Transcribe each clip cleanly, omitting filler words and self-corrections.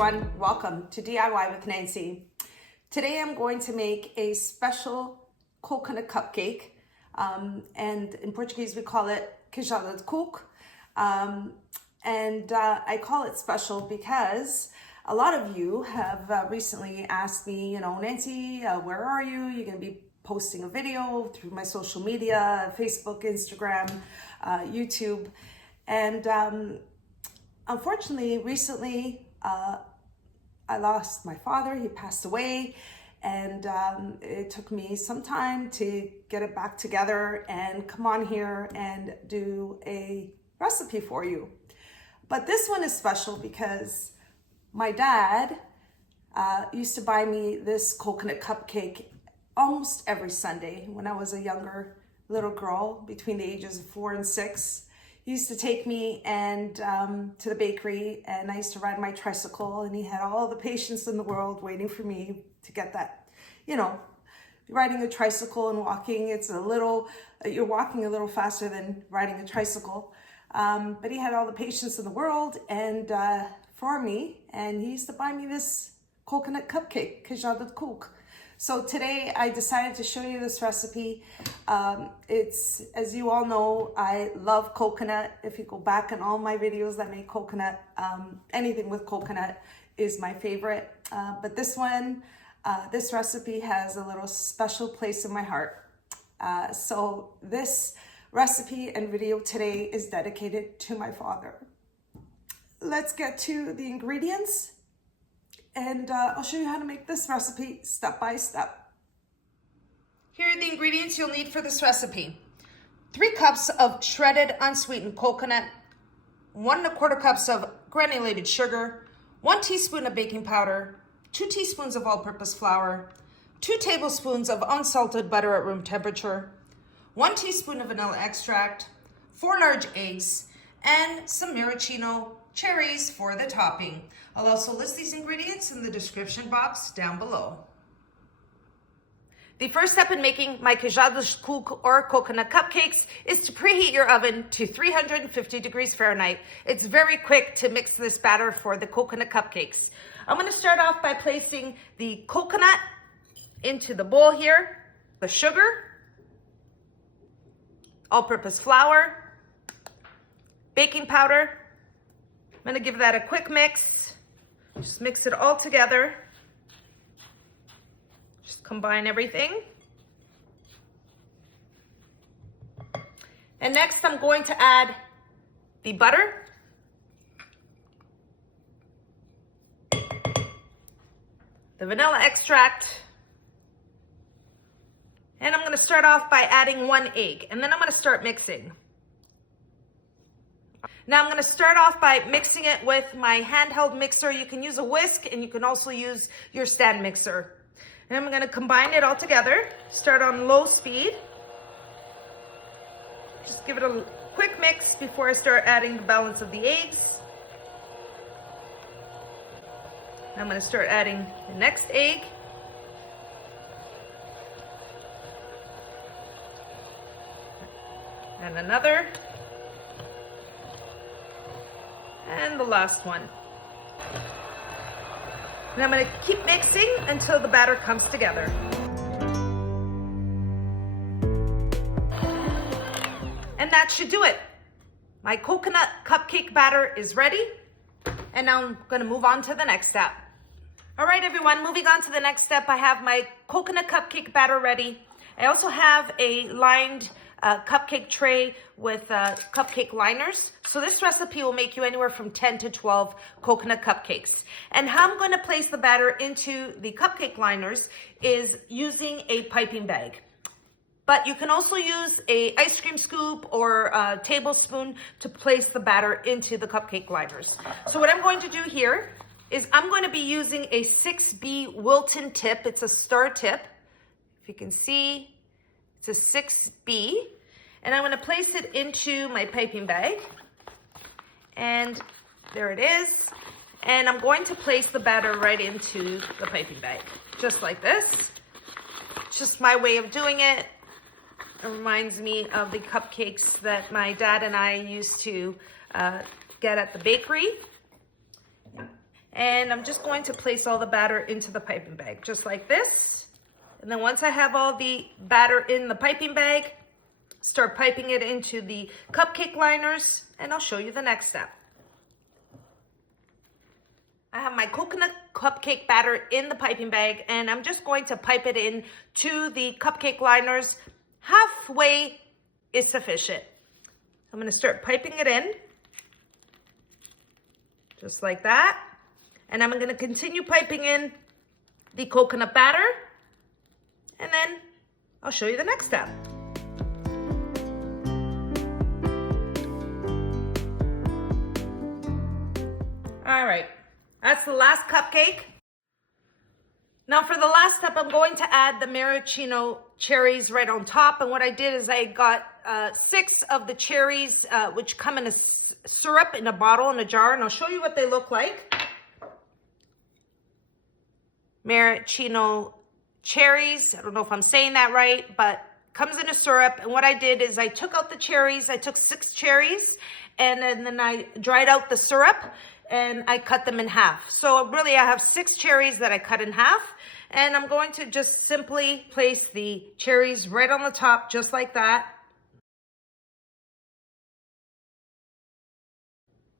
everyone, welcome to DIY with Nancy. Today I'm going to make a special coconut cupcake, and in Portuguese we call it Queijadas de Coco, I call it special because a lot of you have recently asked me, Nancy, where are you? You're going to be posting a video through my social media, Facebook, Instagram, YouTube, and unfortunately, recently, I lost my father. He passed away, and it took me some time to get it back together and come on here and do a recipe for you. But this one is special because my dad used to buy me this coconut cupcake almost every Sunday when I was a younger little girl between the ages of 4 and 6. He used to take me and to the bakery, and I used to ride my tricycle, and he had all the patience in the world waiting for me to get that. Riding a tricycle and walking, you're walking a little faster than riding a tricycle. But he had all the patience in the world and for me, and he used to buy me this coconut cupcake, Queijadas de Coco. So today I decided to show you this recipe. It's, as you all know, I love coconut. If you go back in all my videos that make coconut, anything with coconut is my favorite. But this one, this recipe has a little special place in my heart. So this recipe and video today is dedicated to my father. Let's get to the ingredients. And I'll show you how to make this recipe step by step. Here are the ingredients you'll need for this recipe. 3 cups of shredded unsweetened coconut, 1 1/4 cups of granulated sugar, 1 teaspoon of baking powder, 2 teaspoons of all-purpose flour, 2 tablespoons of unsalted butter at room temperature, 1 teaspoon of vanilla extract, 4 large eggs, and some marachino cherries for the topping. I'll also list these ingredients in the description box down below. The first step in making my Queijadas de Coco or coconut cupcakes is to preheat your oven to 350 degrees Fahrenheit. It's very quick to mix this batter for the coconut cupcakes. I'm going to start off by placing the coconut into the bowl here, the sugar, all-purpose flour, baking powder. I'm going to give that a quick mix. Just mix it all together. Just combine everything. And next I'm going to add the butter, the vanilla extract, and I'm going to start off by adding 1 egg, and then I'm going to start mixing. Now I'm going to start off by mixing it with my handheld mixer. You can use a whisk, and you can also use your stand mixer. And I'm going to combine it all together. Start on low speed. Just give it a quick mix before I start adding the balance of the eggs. I'm going to start adding the next egg. And another. And the last one. And I'm going to keep mixing until the batter comes together. And that should do it. My coconut cupcake batter is ready. And now I'm going to move on to the next step. All right, everyone, moving on to the next step. I have my coconut cupcake batter ready. I also have a lined cupcake tray with cupcake liners. So this recipe will make you anywhere from 10 to 12 coconut cupcakes. And how I'm going to place the batter into the cupcake liners is using a piping bag. But you can also use a ice cream scoop or a tablespoon to place the batter into the cupcake liners. So what I'm going to do here is I'm going to be using a 6B Wilton tip. It's a star tip. If you can see, it's a 6B, and I'm going to place it into my piping bag, and there it is, and I'm going to place the batter right into the piping bag, just like this. It's just my way of doing it. It reminds me of the cupcakes that my dad and I used to get at the bakery. And I'm just going to place all the batter into the piping bag, just like this. And then once I have all the batter in the piping bag, start piping it into the cupcake liners, and I'll show you the next step. I have my coconut cupcake batter in the piping bag, and I'm just going to pipe it in to the cupcake liners. Halfway is sufficient. I'm going to start piping it in, just like that. And I'm going to continue piping in the coconut batter, and then I'll show you the next step. All right, that's the last cupcake. Now for the last step, I'm going to add the marachino cherries right on top. And what I did is I got 6 of the cherries, which come in a syrup in a bottle, in a jar, and I'll show you what they look like. Marachino cherries, I don't know if I'm saying that right, but comes in a syrup. And what I did is I took out the cherries. I took 6 cherries, and then I dried out the syrup, and I cut them in half. So really I have 6 cherries that I cut in half, and I'm going to just simply place the cherries right on the top, just like that.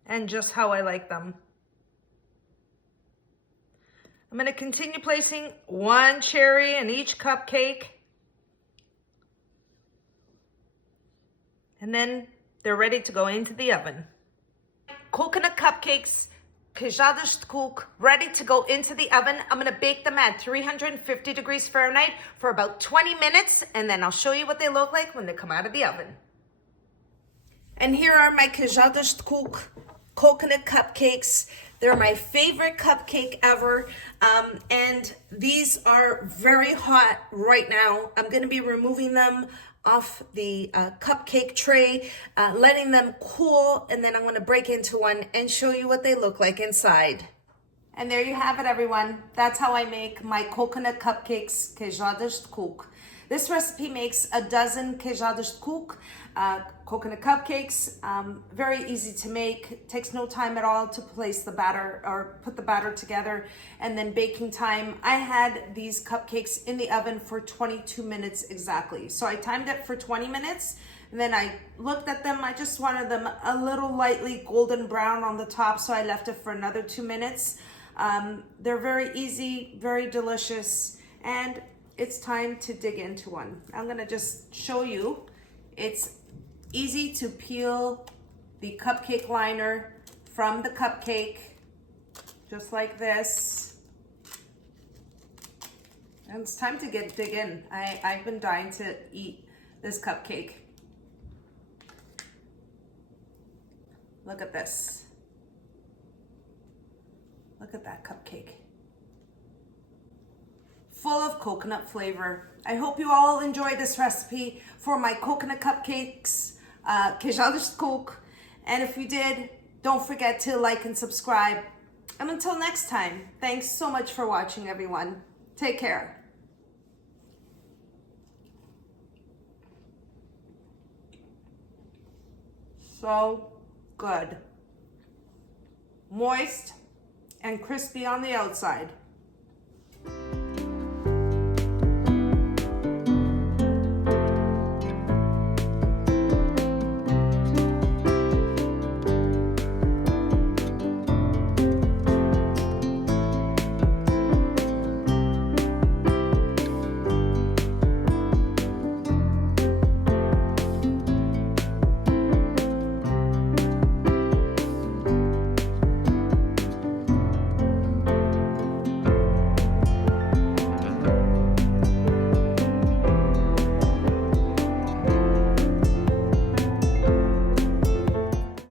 And just how I like them. I'm going to continue placing 1 cherry in each cupcake. And then they're ready to go into the oven. Coconut cupcakes, Queijadas de Coco, ready to go into the oven. I'm going to bake them at 350 degrees Fahrenheit for about 20 minutes, and then I'll show you what they look like when they come out of the oven. And here are my Queijadas de Coco coconut cupcakes. They're my favorite cupcake ever, and these are very hot right now. I'm going to be removing them off the cupcake tray, letting them cool, and then I'm going to break into one and show you what they look like inside. And there you have it, everyone. That's how I make my coconut cupcakes, Queijadas de Coco. This recipe makes a dozen Queijadas de Coco coconut cupcakes. Very easy to make. It takes no time at all to place the batter or put the batter together. And then baking time, I had these cupcakes in the oven for 22 minutes exactly. So I timed it for 20 minutes, and then I looked at them. I just wanted them a little lightly golden brown on the top, so I left it for another 2 minutes. They're very easy, very delicious, and it's time to dig into one. I'm gonna just show you. It's easy to peel the cupcake liner from the cupcake, just like this. And it's time to dig in. I've been dying to eat this cupcake. Look at this. Look at that cupcake. Full of coconut flavor. I hope you all enjoy this recipe for my coconut cupcakes, Queijadas de Coco. And if you did, don't forget to like and subscribe. And until next time, thanks so much for watching, everyone. Take care. So good. Moist and crispy on the outside.